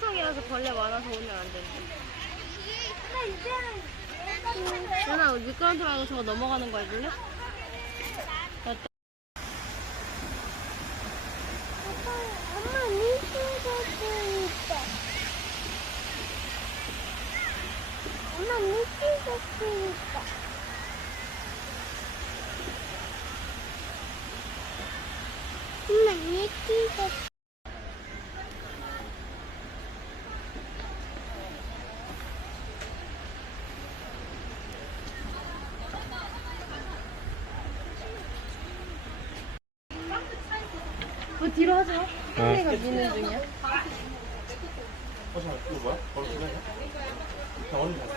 성이라서 벌레 많아서 오늘 안 된대. 연아, 미끄럼틀 하고 저거 넘어가는 거 해볼래? 엄마 미치겠어 있다. 엄마 미치겠어 있다. 엄마 미치겠어. 뭐 뒤로 하지 마. 언니가 미는 중이야. 잠깐만, 이거 뭐야? 바로 그냥? 그냥 얼른 갔어.